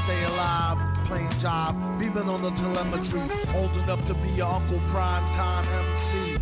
stay alive, playing jive, beaming on the telemetry, old enough to be your Uncle Prime Time MC.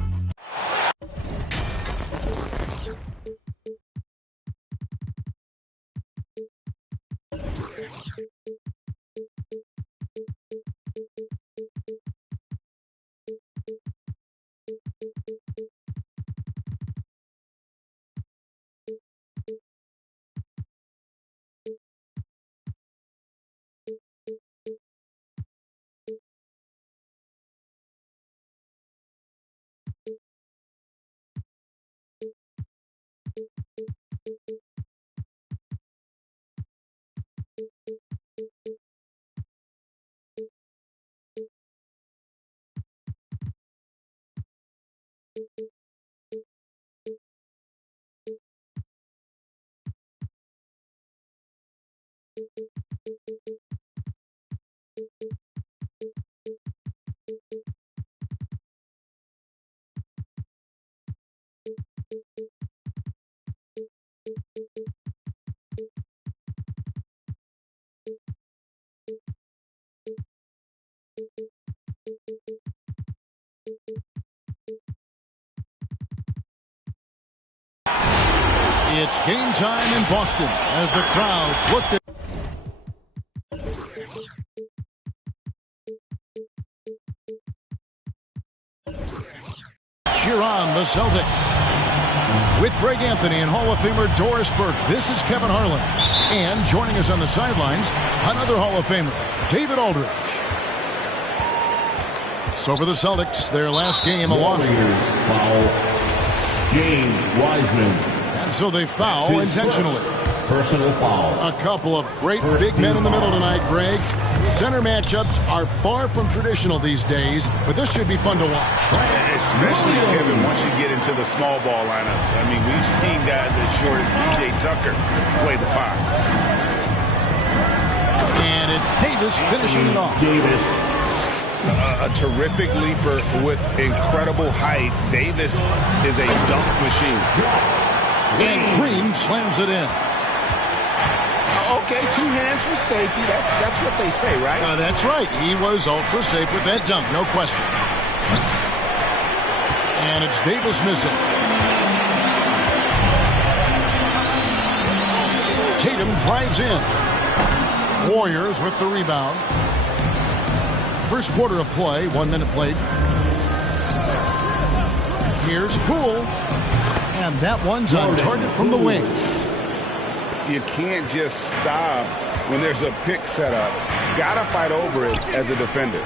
It's game time in Boston as the crowds look at. Cheer on the Celtics. With Greg Anthony and Hall of Famer Doris Burke, this is Kevin Harlan. And joining us on the sidelines, another Hall of Famer, David Aldridge. So for the Celtics, their last game along. Foul. James Wiseman. And so they foul intentionally. Personal foul. A couple of great big men in the middle tonight, Greg. Center matchups are far from traditional these days, but this should be fun to watch. Especially, Kevin, once you get into the small ball lineups. I mean, we've seen guys as short as P.J. Tucker play the five. And it's Davis finishing it off. A terrific leaper with incredible height. Davis is a dunk machine. And Green slams it in. Okay, 2 hands for safety. That's what they say, right? That's right. He was ultra safe with that dunk, no question. And it's Davis missing. Tatum drives in. Warriors with the rebound. First quarter of play, 1 minute played. Here's Poole. And that one's on target from the wing. You can't just stop when there's a pick set up. Gotta fight over it as a defender.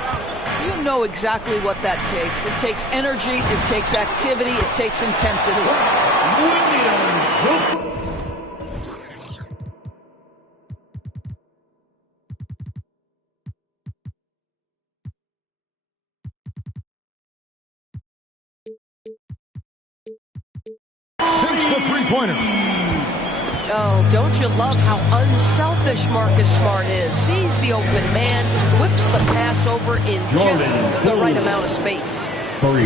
You know exactly what that takes. It takes energy, it takes activity, it takes intensity. Sinks the three-pointer. Oh, don't you love how unselfish Marcus Smart is? Sees the open man, whips the pass over in just the right amount of space. 3.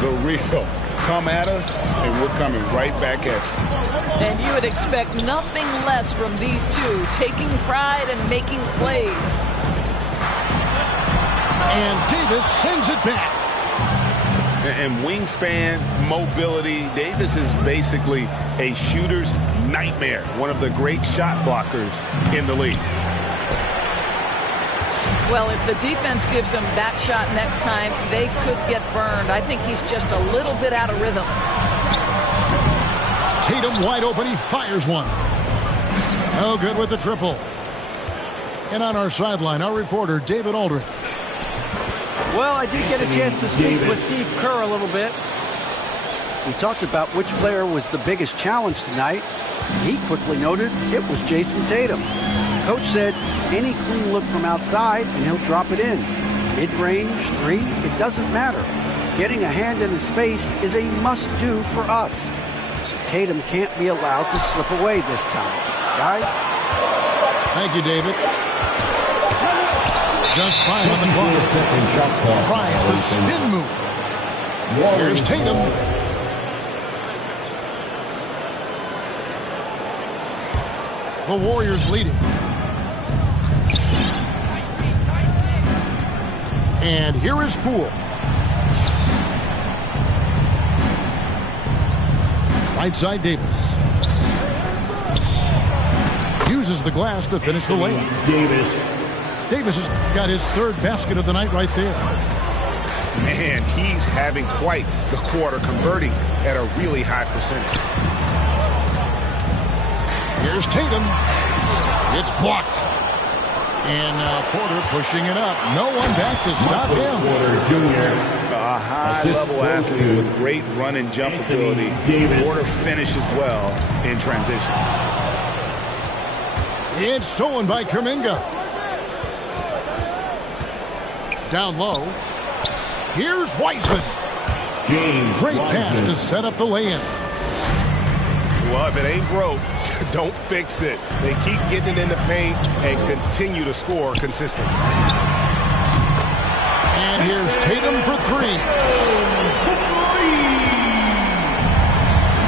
The real. Come at us, and we're coming right back at you. And you would expect nothing less from these two, taking pride and making plays. And Davis sends it back. And wingspan, mobility, Davis is basically a shooter's nightmare. One of the great shot blockers in the league. Well, if the defense gives him that shot next time, they could get burned. I think he's just a little bit out of rhythm. Tatum wide open. He fires one. Oh, good with the triple. And on our sideline, our reporter, David Aldridge. Well, I did get a chance to speak with Steve Kerr a little bit. We talked about which player was the biggest challenge tonight, and he quickly noted it was Jason Tatum. Coach said any clean look from outside and he'll drop it in. Mid-range, 3, it doesn't matter. Getting a hand in his face is a must-do for us. So Tatum can't be allowed to slip away this time. Guys? Thank you, David. Just 5 on the clock. Tries the spin move. Here's Tatum. The Warriors leading. And here is Poole. Right side, Davis. Uses the glass to finish the layup. Davis has got his third basket of the night right there. Man, he's having quite the quarter, converting at a really high percentage. Here's Tatum. It's blocked. And now Porter pushing it up. No one back to stop him. A high-level athlete with great run and jump ability. Porter finishes well in transition. It's stolen by Kuminga. Down low. Here's Wiseman. Great pass to set up the lay-in. Well, if it ain't broke, don't fix it. They keep getting it in the paint and continue to score consistently. And here's Tatum for three.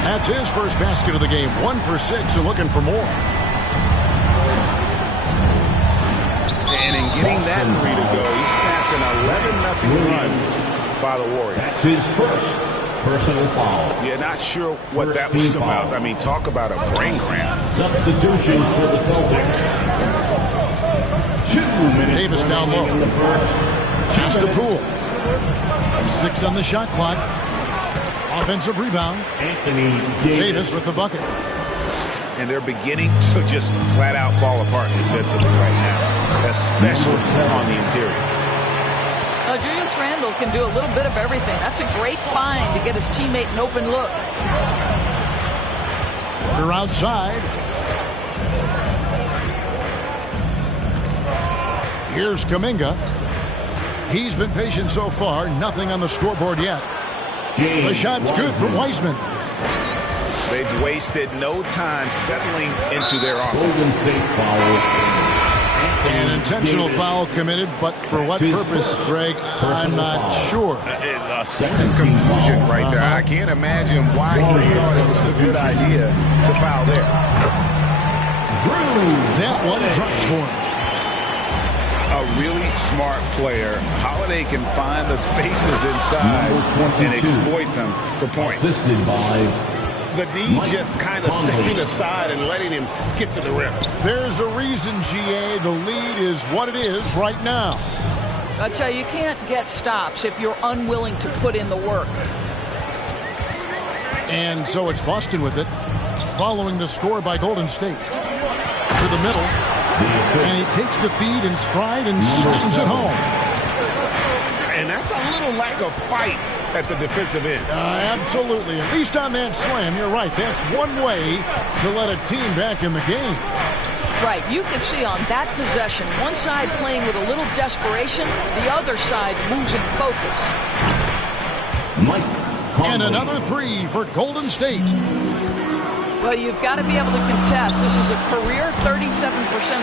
That's his first basket of the game. 1 for 6 and looking for more. And in getting that three to go, he snaps an 11-0 run by the Warriors. That's his first personal foul. Yeah, not sure what that was about. I mean, talk about a brain cramp. Substitutions for the Celtics. 2 minutes Davis down low. in the first. Pass to Poole. 6 on the shot clock. Offensive rebound. Anthony Davis with the bucket. And they're beginning to just flat out fall apart defensively right now, especially on the interior. Julius Randle can do a little bit of everything. That's a great find to get his teammate an open look. Porter outside. Here's Kuminga. He's been patient so far. Nothing on the scoreboard yet. The shot's good from Wiseman. They've wasted no time settling into their offense. Golden State foul. An intentional foul committed, but for what purpose, Greg, I'm not sure. A scene of confusion right there. I can't imagine why he thought it was a good idea to foul there. That one drops for him. A really smart player. Holiday can find the spaces inside and exploit them for points. Assisted by The D just kind of stepping aside and letting him get to the rim. There's a reason, GA, the lead is what it is right now. I tell you, you can't get stops if you're unwilling to put in the work. And so it's Boston with it, following the score by Golden State. To the middle, and he takes the feed in stride and slams it home. And that's a little lack of fight at the defensive end. Absolutely. At least on that slam, you're right. That's one way to let a team back in the game. Right. You can see on that possession, one side playing with a little desperation, the other side losing focus. Mike Conley. And another three for Golden State. Well, you've got to be able to contest. This is a career 37%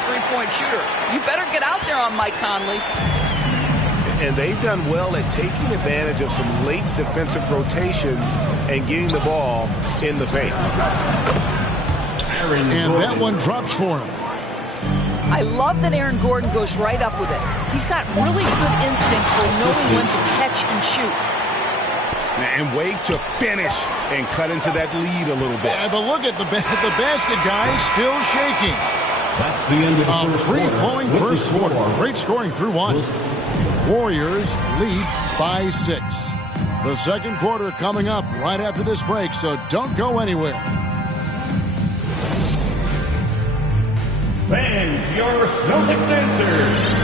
three-point shooter. You better get out there on Mike Conley. And they've done well at taking advantage of some late defensive rotations and getting the ball in the paint. And that one drops for him. I love that Aaron Gordon goes right up with it. He's got really good instincts for knowing when to catch and shoot. And way to finish and cut into that lead a little bit. But look at the basket guy still shaking. That's the end of the A free-flowing first quarter. Great scoring through one. Warriors lead by 6. The second quarter coming up right after this break, so don't go anywhere. Fans, your Celtics answer.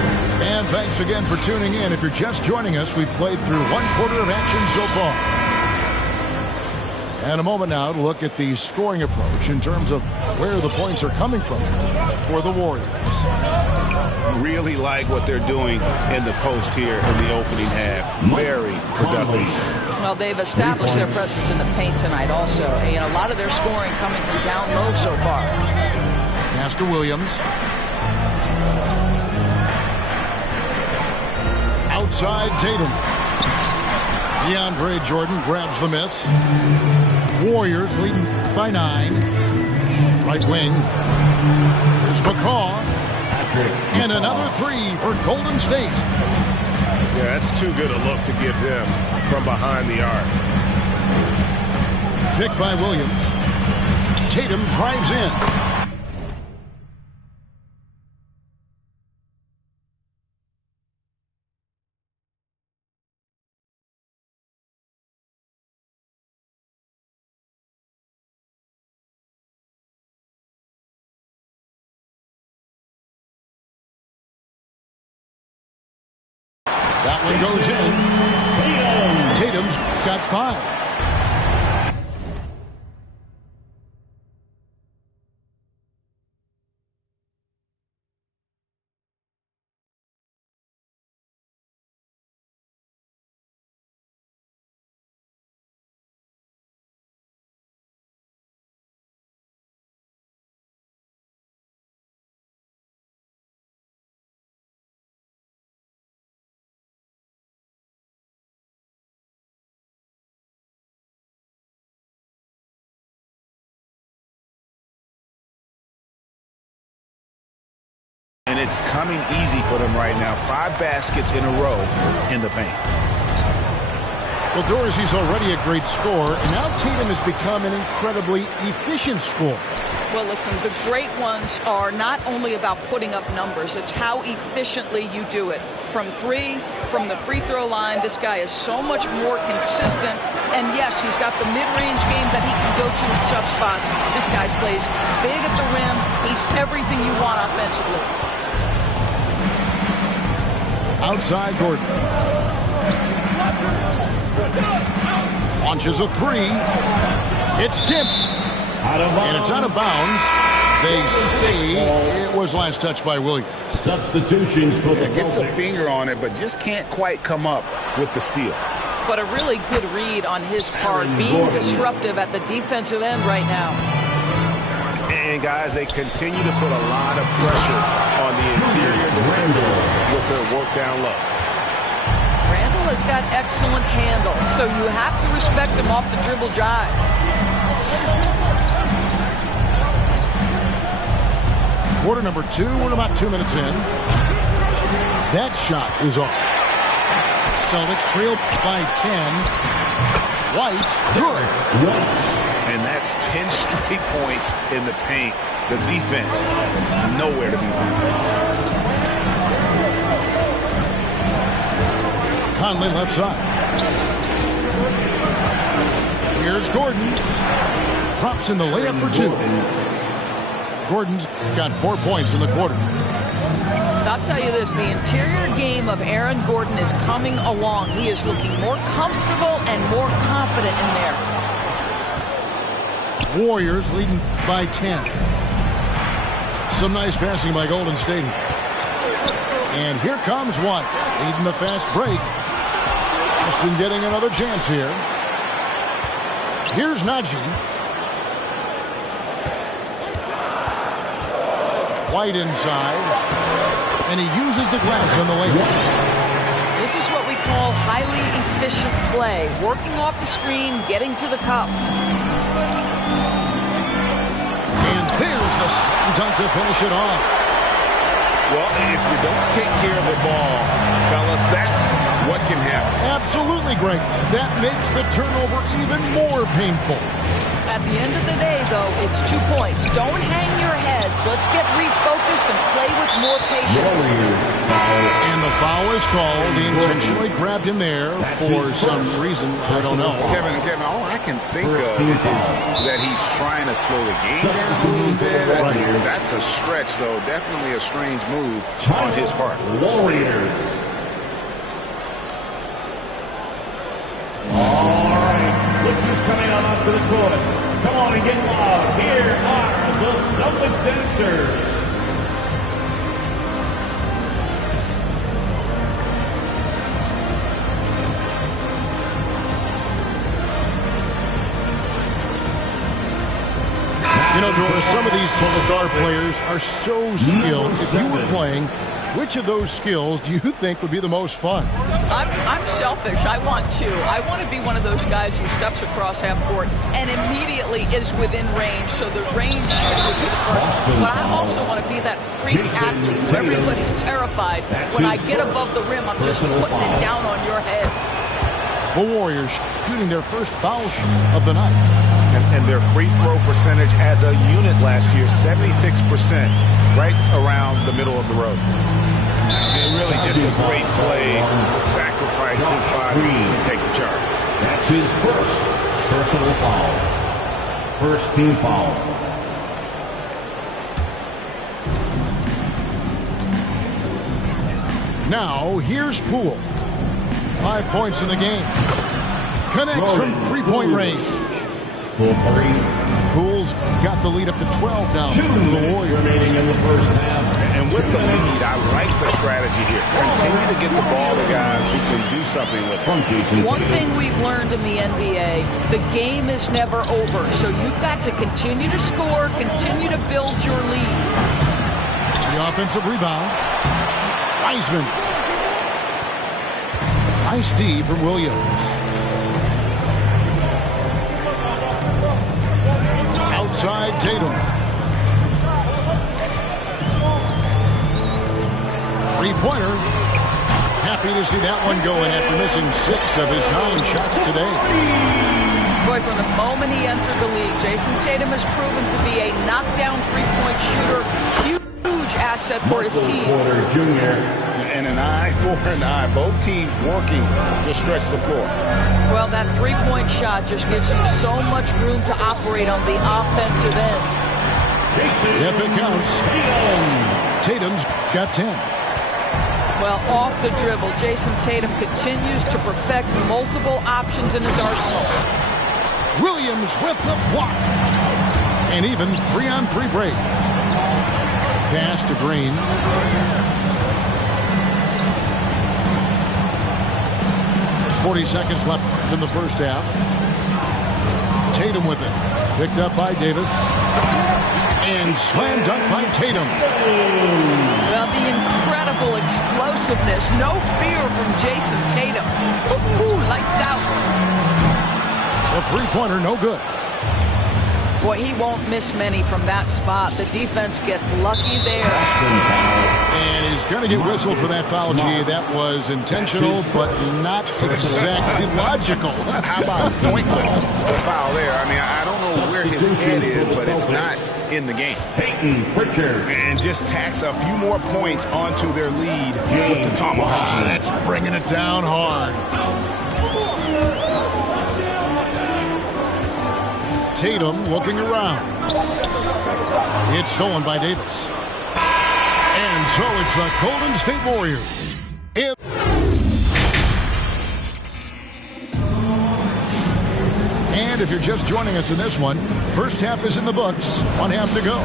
And thanks again for tuning in. If you're just joining us, we've played through one quarter of action so far. And a moment now to look at the scoring approach in terms of where the points are coming from for the Warriors. Really like what they're doing in the post here in the opening half. Very productive. Well, they've established their presence in the paint tonight also. And a lot of their scoring coming from down low so far. Pass to Williams. Outside Tatum. DeAndre Jordan grabs the miss. Warriors leading by 9. Right wing. Here's McCaw. And another three for Golden State. Yeah, that's too good a look to give them from behind the arc. Pick by Williams. Tatum drives in. That one goes in. Tatum's got 5. And it's coming easy for them right now. 5 baskets in a row in the paint. Well, Dorsey's already a great scorer, and now Tatum has become an incredibly efficient scorer. Well, listen, the great ones are not only about putting up numbers, it's how efficiently you do it. From 3, from the free throw line, this guy is so much more consistent. And yes, he's got the mid-range game that he can go to in tough spots. This guy plays big at the rim. He's everything you want offensively. Outside Gordon. Launches a 3. It's tipped. And it's out of bounds. They stay. It was last touched by Williams. Substitutions for the Gets a finger on it, but just can't quite come up with the steal. But a really good read on his part, being disruptive at the defensive end right now. And, guys, they continue to put a lot of pressure on the interior defenders with their work down low. Randall has got excellent handle, so you have to respect him off the dribble drive. Quarter number 2. We're about 2 minutes in. That shot is off. Celtics trail by 10. White, good. And that's 10 straight points in the paint. The defense, nowhere to be found. Conley left side. Here's Gordon. Drops in the layup for 2. Gordon's got 4 points in the quarter. I'll tell you this, the interior game of Aaron Gordon is coming along. He is looking more comfortable and more confident in there. Warriors leading by 10. Some nice passing by Golden State. And here comes White, leading the fast break. Just been getting another chance here. Here's Najee. White inside. And he uses the glass on the layup. This is what we call highly efficient play. Working off the screen, getting to the cup. And there's the dunk to finish it off. Well, if you don't take care of the ball, fellas, that's what can happen. Absolutely, Greg. That makes the turnover even more painful. At the end of the day, though, it's 2 points. Don't hang your heads. Let's get refocused and play with more patience. And the foul is called. He intentionally grabbed him there for some reason. I don't know. Kevin, all I can think of is that he's trying to slow the game down a little bit. That's a stretch, though. Definitely a strange move on his part. Warriors. All right, look who's coming on to the court. Come on and get loud. Here are the Celtics dancers. You know, Theodore, some of these star players are so skilled. If you were playing, which of those skills do you think would be the most fun? I'm selfish. I want to be one of those guys who steps across half court and immediately is within range, so the range would be the first. But I also want to be that freak athlete where everybody's terrified. When I get above the rim, I'm just putting it down on your head. The Warriors shooting their first foul shot of the night. And their free throw percentage as a unit last year, 76%, right around the middle of the road. And really just a great play to sacrifice his body and take the charge. That's his first personal foul. First team foul. Now, here's Poole. 5 points in the game. Connects from three-point range. Full three. Poole's got the lead up to 12 now. 2 for the minutes Warriors. remaining in the first half. And with the lead, I like the strategy here. Continue to get the ball to guys who can do something with it. One thing we've learned in the NBA, the game is never over. So you've got to continue to score, continue to build your lead. The offensive rebound. Wiseman. Nice D from Williams. Outside Tatum. Three-pointer. Happy to see that one going after missing 6 of his 9 shots today. Boy, from the moment he entered the league, Jason Tatum has proven to be a knockdown three-point shooter. Huge asset for his team. And an eye for an eye. Both teams working to stretch the floor. Well, that three-point shot just gives you so much room to operate on the offensive end. Yep, it counts. Tatum's got 10. Well, off the dribble, Jason Tatum continues to perfect multiple options in his arsenal. Williams with the block. And even 3-on-3 break. Pass to Green. .40 seconds left in the first half. Tatum with it. Picked up by Davis. And slam dunk by Tatum. Well, the incredible explosiveness. No fear from Jason Tatum. Ooh, lights out. The three-pointer, no good. Boy, he won't miss many from that spot. The defense gets lucky there. And he's going to get whistled for that foul, G. That was intentional, but not exactly logical. How about pointless to foul there? I mean, I don't know where his head is, but it's not in the game. And just tacks a few more points onto their lead with the tomahawk. That's bringing it down hard. Tatum looking around. It's stolen by Davis. And so it's the Golden State Warriors. And if you're just joining us in this one, first half is in the books. 1 half to go.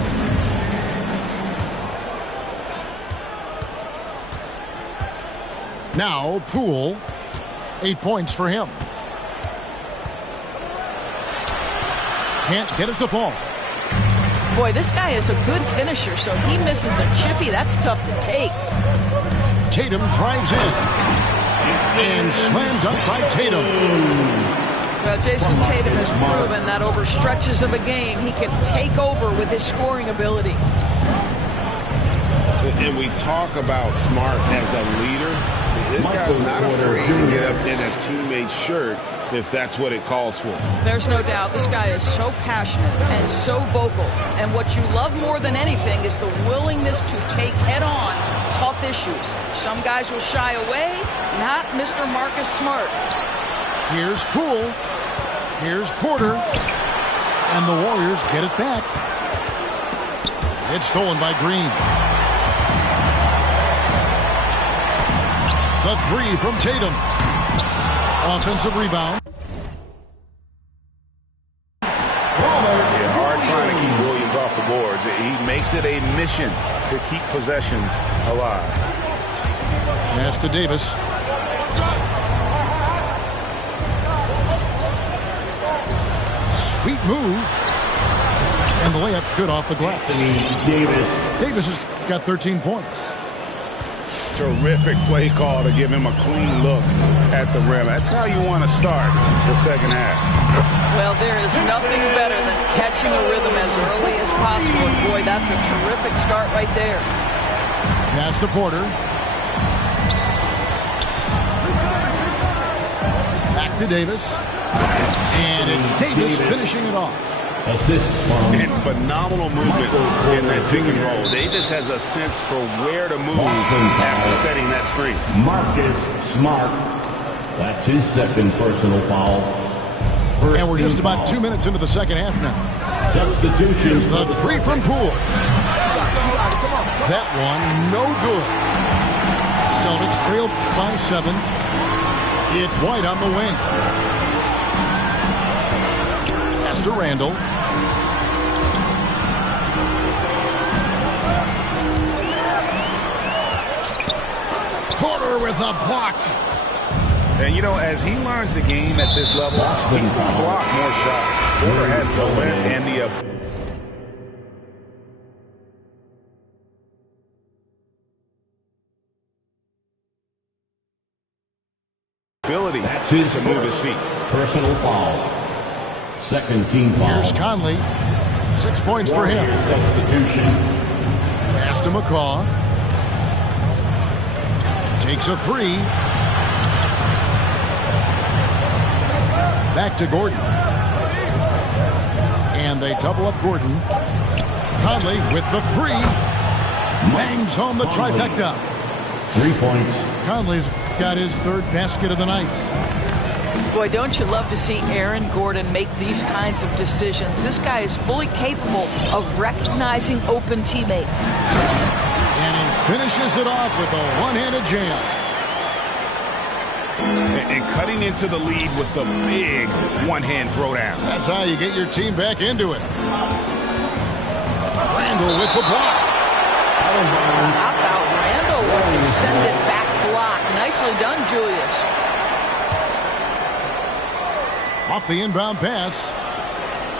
Now, Poole, 8 points for him. Can't get it to fall. Boy, this guy is a good finisher, so he misses a chippy. That's tough to take. Tatum drives in. And slam dunk by Tatum. Well, Jason Tatum has proven that over stretches of a game, he can take over with his scoring ability. And we talk about Smart as a leader. This guy's not afraid to get up in a teammate's shirt if that's what it calls for. There's no doubt this guy is so passionate and so vocal. And what you love more than anything is the willingness to take head-on tough issues. Some guys will shy away, not Mr. Marcus Smart. Here's Poole. Here's Porter. And the Warriors get it back. It's stolen by Green. The three from Tatum. Offensive rebound. Yeah, hard trying to keep Williams off the boards. He makes it a mission to keep possessions alive. Pass to Davis. Sweet move. And the layup's good off the glass. Davis has got 13 points. Terrific play call to give him a clean look at the rim. That's how you want to start the second half. Well, there is nothing better than catching a rhythm as early as possible. And boy, that's a terrific start right there. Pass to Porter. Back to Davis. And it's Davis finishing it off. Assist and phenomenal movement in that pick and roll. Davis has a sense for where to move after setting that screen. Marcus Smart. That's his second personal foul. And we're just about 2 minutes into the second half now. Substitutions. The three from Poole. That one, no good. Celtics trail by 7. It's White on the wing. Pass to Randall. Porter with a block. And, you know, as he learns the game at this level, he's going to block more shots. Porter has the length and the ability to move his feet. Personal foul. Second team foul. Here's Conley. 6 points for him. Substitution. Pass to McCaw. Takes a 3. Back to Gordon. And they double up Gordon. Conley with the 3. Bangs home the trifecta. 3 points. Conley's got his third basket of the night. Boy, don't you love to see Aaron Gordon make these kinds of decisions. This guy is fully capable of recognizing open teammates. And he finishes it off with a one-handed jam. And cutting into the lead with the big one-hand throwdown. That's how you get your team back into it. Randall with the block. How about Randall with the send it back block? Nicely done, Julius. Off the inbound pass.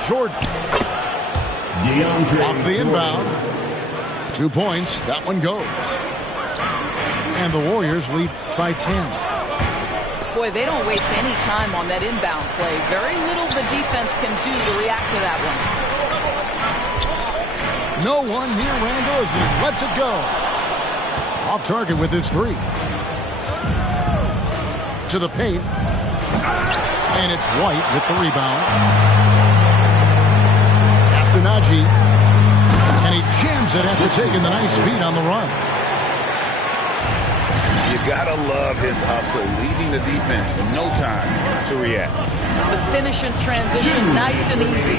Jordan. DeAndre Off the inbound. 2 points. That one goes. And the Warriors lead by 10. Boy, they don't waste any time on that inbound play. Very little the defense can do to react to that one. No one near Randall as he lets it go. Off target with his 3. To the paint. And it's White with the rebound. After Najee. And he jams it after taking the nice feed on the run. You gotta love his hustle, leaving the defense no time to react. The finish and transition, nice and easy.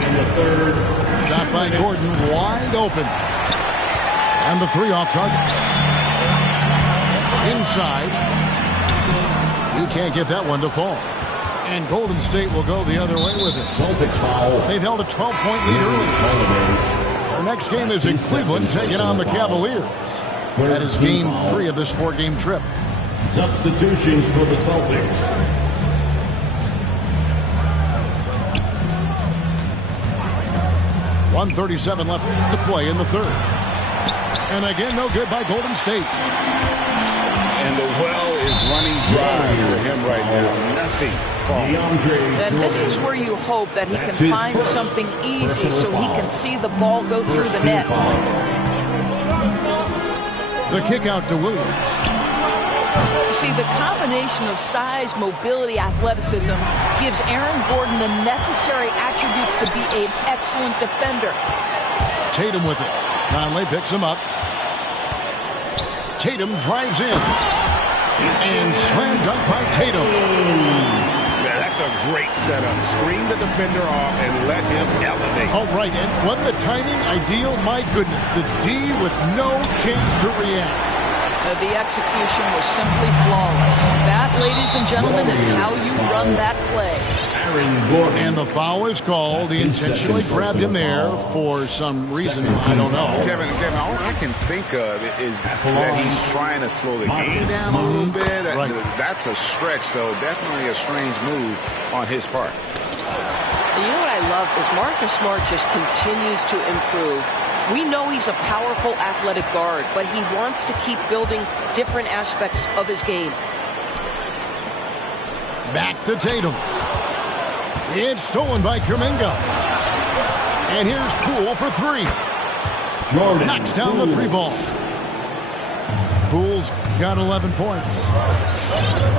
Shot by Gordon, wide open. And the 3 off target. Inside. You can't get that one to fall. And Golden State will go the other way with it. Celtics foul. They've held a 12-point lead early. Their next game is in Cleveland, taking on the Cavaliers. That is game 3 of this 4-game trip. Substitutions for the Celtics. .137 left to play in the third. And again, no good by Golden State. And the well is running dry for him right now. Nothing falling. And this is where you hope that he can find something easy so he can see the ball go through the net. The kick out to Williams. See, the combination of size, mobility, athleticism gives Aaron Gordon the necessary attributes to be an excellent defender. Tatum with it. Conley picks him up. Tatum drives in. And slam dunk by Tatum. Yeah, that's a great setup. Screen the defender off and let him elevate. All right, and wasn't the timing ideal? My goodness, the D with no chance to react. The execution was simply flawless. That, ladies and gentlemen, is how you run that play. And the foul is called. He intentionally grabbed him there for some reason. I don't know. Kevin, all I can think of is that he's trying to slow the game down a little bit. Right. That's a stretch, though. Definitely a strange move on his part. You know what I love love is Marcus Smart just continues to improve. We know he's a powerful athletic guard, but he wants to keep building different aspects of his game. Back to Tatum. It's stolen by Kuminga. And here's Poole for three. Jordan Knocks down the three ball. Poole's got 11 points.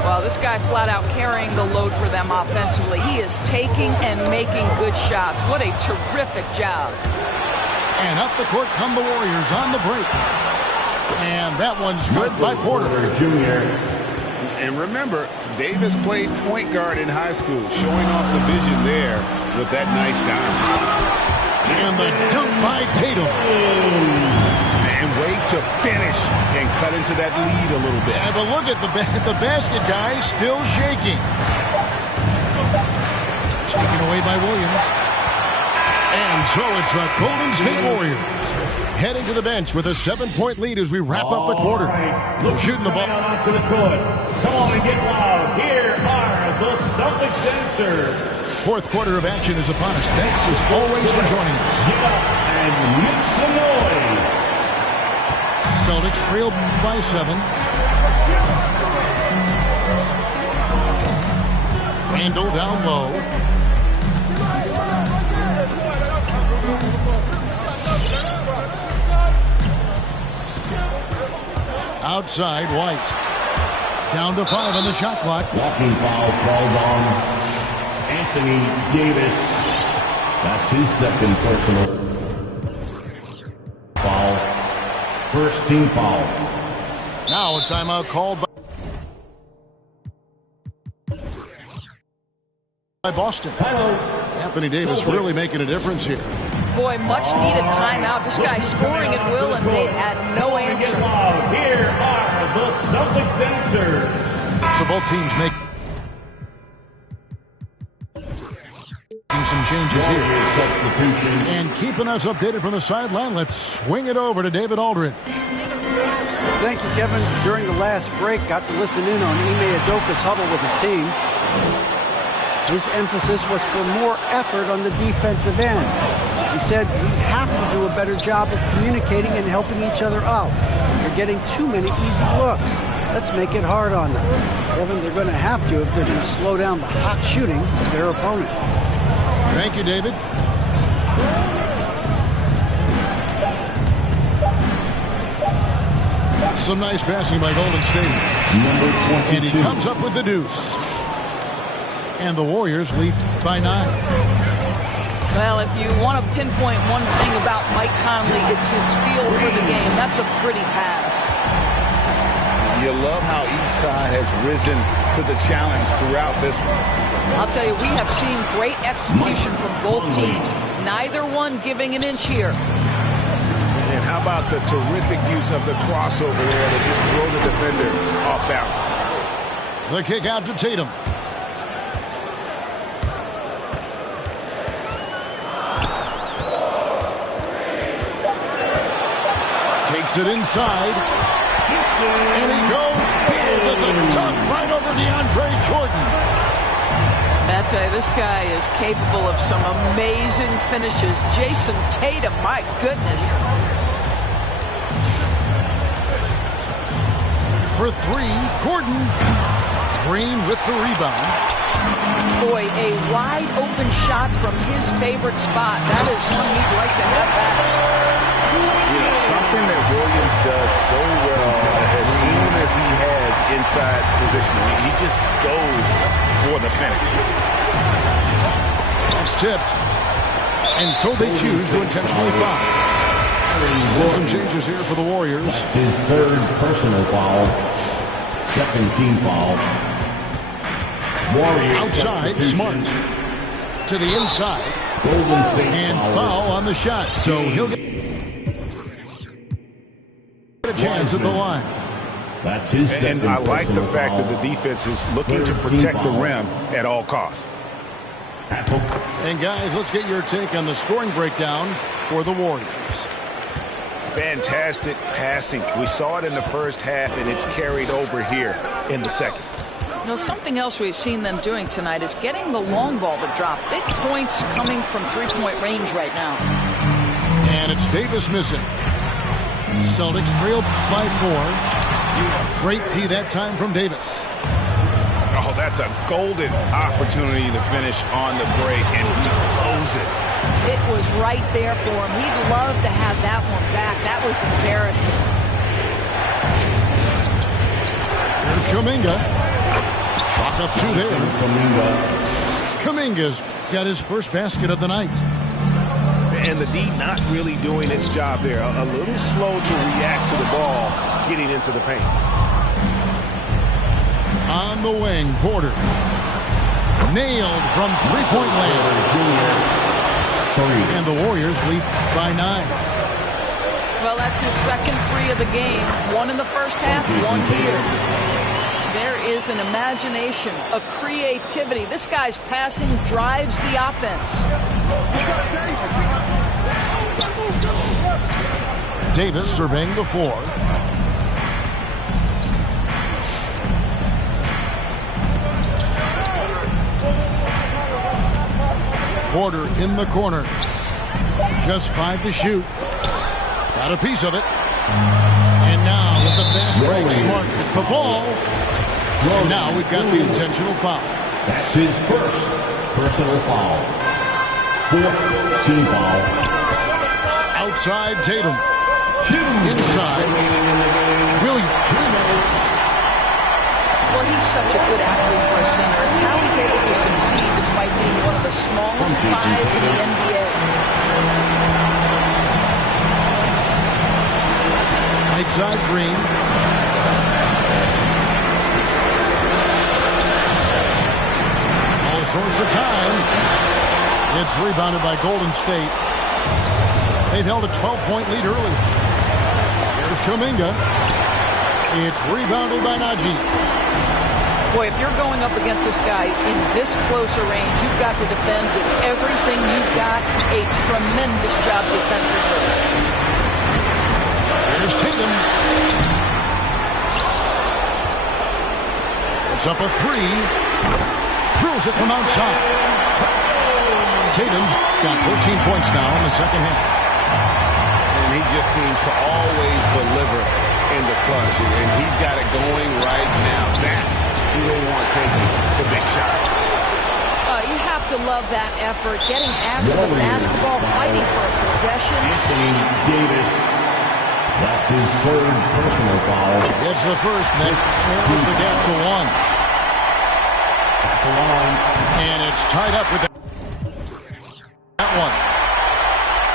Well, this guy flat out carrying the load for them offensively. He is taking and making good shots. What a terrific job. And up the court come the Warriors on the break. And that one's good by Porter. Jr. And remember, Davis played point guard in high school, showing off the vision there with that nice dime. And the dunk by Tatum. And wait to finish and cut into that lead a little bit. And look at the basket guy still shaking. Taken away by Williams. And so it's the Golden State Warriors heading to the bench with a 7-point lead as we wrap up the quarter. Right. Shooting the ball. To the court. Come on and get loud. Here are the Celtics dancers. Fourth quarter of action is upon us. Thanks as always for joining us. Get up and make some noise. Celtics trail by 7. Randall down low. Outside, White. Down to 5 on the shot clock. Walking foul called on Anthony Davis. That's his second personal foul. First team foul. Now a timeout called by Boston. Anthony Davis really making a difference here. Boy, much needed timeout. This guy scoring at will, and they had no answer. Here are the Celtics dancers. So both teams making some changes here. Substitution. And keeping us updated from the sideline, let's swing it over to David Aldridge. Thank you, Kevin. During the last break, got to listen in on Ime Udoka's huddle with his team. His emphasis was for more effort on the defensive end. He said, we have to do a better job of communicating and helping each other out. They're getting too many easy looks. Let's make it hard on them. Kevin, they're going to have to if they're going to slow down the hot shooting of their opponent. Thank you, David. Some nice passing by Golden State. Number 22. And he comes up with the deuce. And the Warriors lead by 9. Well, if you want to pinpoint one thing about Mike Conley, it's his feel for the game. That's a pretty pass. You love how each side has risen to the challenge throughout this one. I'll tell you, we have seen great execution from both teams. Neither one giving an inch here. And how about the terrific use of the crossover there to just throw the defender off balance. The kick out to Tatum. Takes it inside. And he goes with the dunk right over DeAndre Jordan. I tell you, this guy is capable of some amazing finishes. Jason Tatum, my goodness. For 3, Gordon. Green with the rebound. Boy, a wide open shot from his favorite spot. That is one he'd like to have back. You know, something that Williams does so well as soon as he has inside position. I mean, he just goes for the finish. That's tipped. And so they choose to intentionally foul. Some changes here for the Warriors. That's his third personal foul. Second team foul. Warriors outside, Smart. To the inside. Golden State and foul on the shot. So he'll get a chance at the line. That's his second. And I like the fact that the defense is looking to protect the rim at all costs. And guys, let's get your take on the scoring breakdown for the Warriors. Fantastic passing. We saw it in the first half, and it's carried over here in the second. Now, something else we've seen them doing tonight is getting the long ball to drop. Big points coming from three-point range right now. And it's Davis missing. Celtics trail by 4. Great D that time from Davis. Oh, that's a golden opportunity to finish on the break, and he blows it. It was right there for him. He'd love to have that one back. That was embarrassing. Here's Kuminga. Chalk up 2 there. Kuminga's got his first basket of the night. And the D not really doing its job there. A little slow to react to the ball getting into the paint. On the wing, Porter. Nailed from three-point land. And the Warriors lead by 9. Well, that's his second 3 of the game. 1 in the first half, 1 here. There is an imagination, a creativity. This guy's passing drives the offense. Davis surveying the floor. Porter in the corner. Just 5 to shoot. Got a piece of it. And now with the fast break, Smart with the ball. Well, now we've got the intentional foul. That's his first personal foul. 4th team foul. Outside Tatum. Inside Williams. Well, he's such a good athlete for a center. It's how he's able to succeed despite being one of the smallest 5s in the NBA. Right side Green. All sorts of time. It's rebounded by Golden State. They've held a 12-point lead early. Here's Kuminga. It's rebounded by Najee. Boy, if you're going up against this guy in this closer range, you've got to defend with everything you've got. A tremendous job defensively. Here's Tatum. It's up a 3. Drills it from outside. Tatum's got 14 points now in the second half. And he just seems to always deliver in the clutch. And he's got it going right now. That's who they want taking the big shot. You have to love that effort. Getting after the basketball, fighting for a possession. Anthony Davis. That's his 3rd personal foul. It's the first, Nick. There's the gap to 1. At the line. And it's tied up with that one.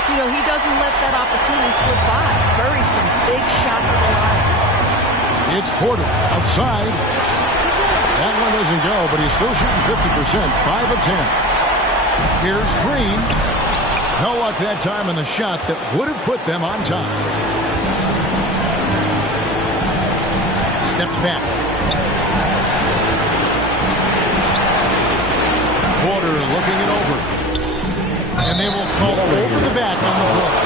You know, he doesn't let that opportunity slip by. Buries some big shots at the line. It's Porter outside. That one doesn't go, but he's still shooting 50%, 5 of 10. Here's Green. No luck that time on the shot that would have put them on top. Steps back. Porter looking it over. And they will call over the back on the play.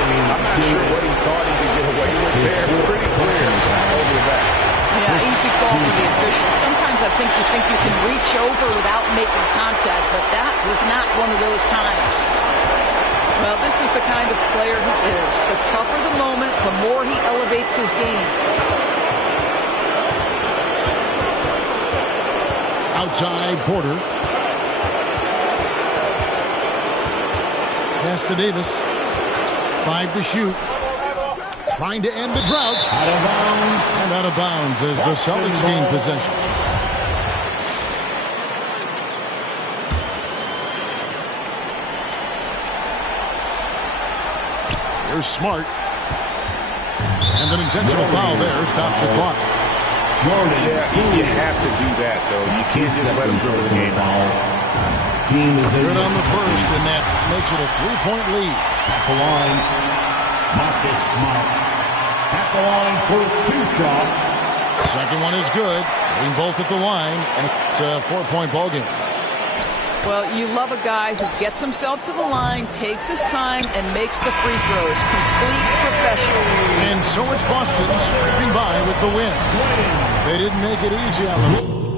I'm not sure what he thought he could get away with there. Pretty clear over the back. Yeah, easy call for the officials. Sometimes I think you can reach over without making contact, but that was not one of those times. Well, this is the kind of player he is. The tougher the moment, the more he elevates his game. Outside Porter. Pass to Davis. 5 to shoot. Trying to end the drought. Out of bounds. And out of bounds as the Celtics gain possession. Here's Smart. And an intentional foul there stops the clock. Yeah, you have to do that, though. You can't just let him dribble the game out. Good on the first, and that makes it a 3-point lead. At the line, Marcus Smart. At the line for 2 shots. Second one is good. Hitting both at the line, and it's a 4-point ball game. Well, you love a guy who gets himself to the line, takes his time, and makes the free throws. Complete professional. And so it's Boston scraping by with the win. They didn't make it easy on them.